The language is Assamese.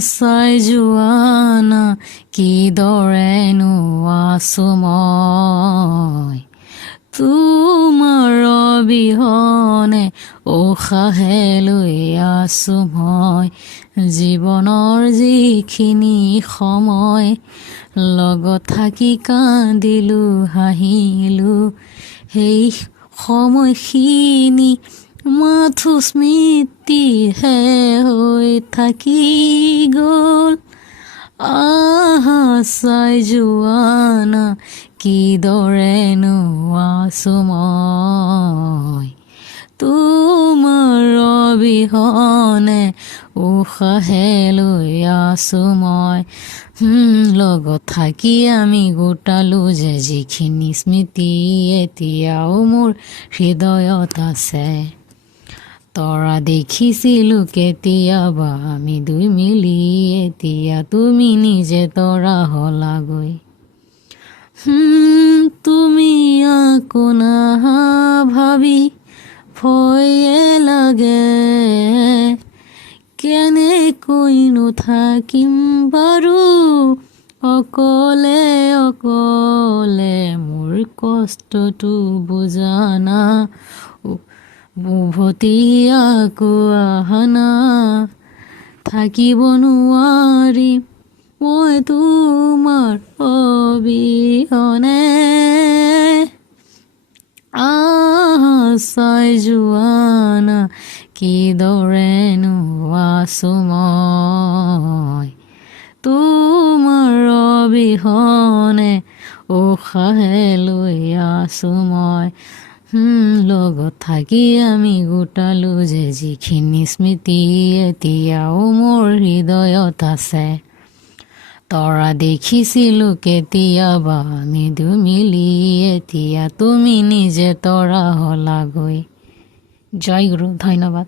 চাই যোৱানা কিদৰেনো আছো মই তোমাৰ অবিহনে উশাহে লৈ আছো মই জীৱনৰ যিখিনি সময় লগত থাকি কান্দিলো হাঁহিলো সেই সময়খিনি মাথো স্মৃতিহে হৈ থাকি গ'ল আহা চাই যোৱানা কিদৰেনো আছো মই তোমাৰ অবিহনে উশাহে লৈ আছো মই লগত থাকি আমি গোটালো যে যিখিনি স্মৃতি এতিয়াও মোৰ হৃদয়ত আছে তৰা দেখিছিলো কেতিয়াবা আমি দুই মিলি এতিয়া তুমি নিজে তৰা হলাগৈ তুমি আকৌ নাহা ভাবি ভয়ে লাগে কেনেকৈনো থাকিম বাৰু অকলে অকলে মোৰ কষ্টটো বুজানা উভতি আকৌ আহানা থাকিব নোৱাৰিম মই তোমাৰ অবিহনে আহা চাই যোৱানা কিদৰেনো আছো মই তোমাৰ অবিহনে উশাহে লৈ আছো মই লগত থাকি আমি গোটালো যে যিখিনি স্মৃতি এতিয়াও মোৰ হৃদয়ত আছে তৰা দেখিছিলো কেতিয়াবা আমি দুই মিলি এতিয়া তুমি নিজে তৰা হলাগৈ জয় গুৰু ধন্যবাদ